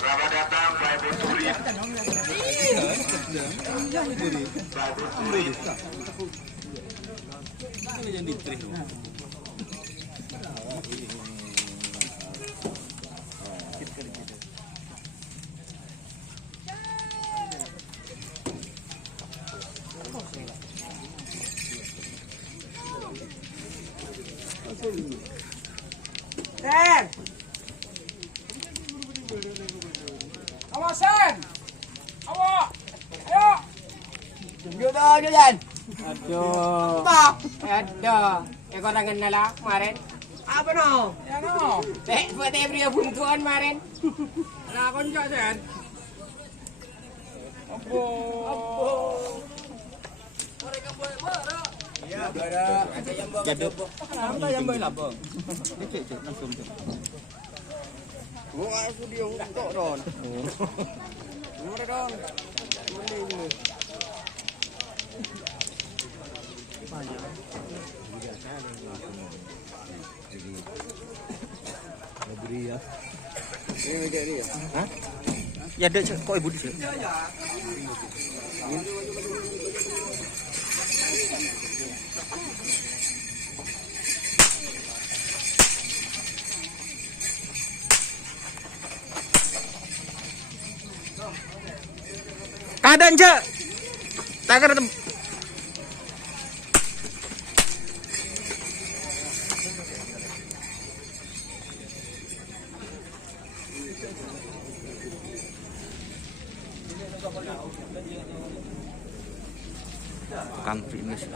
Selamat datang Pak Ibu Turis. Sen! Awas Sen! Awas! Ayo! Tunjuk dah jalan. Aduh. Tak. Aduh. Kau orang kenal lah kemarin. Apa no? Ya no. Buat dia beri buntuan kemarin. Nah, konjak Sen. Apa? Mereka boleh marah. Iya, ada Gaduh. apa yang boleh apa? Cek langsung cek. Gua studio enggak Don. Mana Don? Ini. Ini meja dia. Hah? Ya ada cek. Kok ibu di sini? Keadaan cek. Tak kena Kang finish.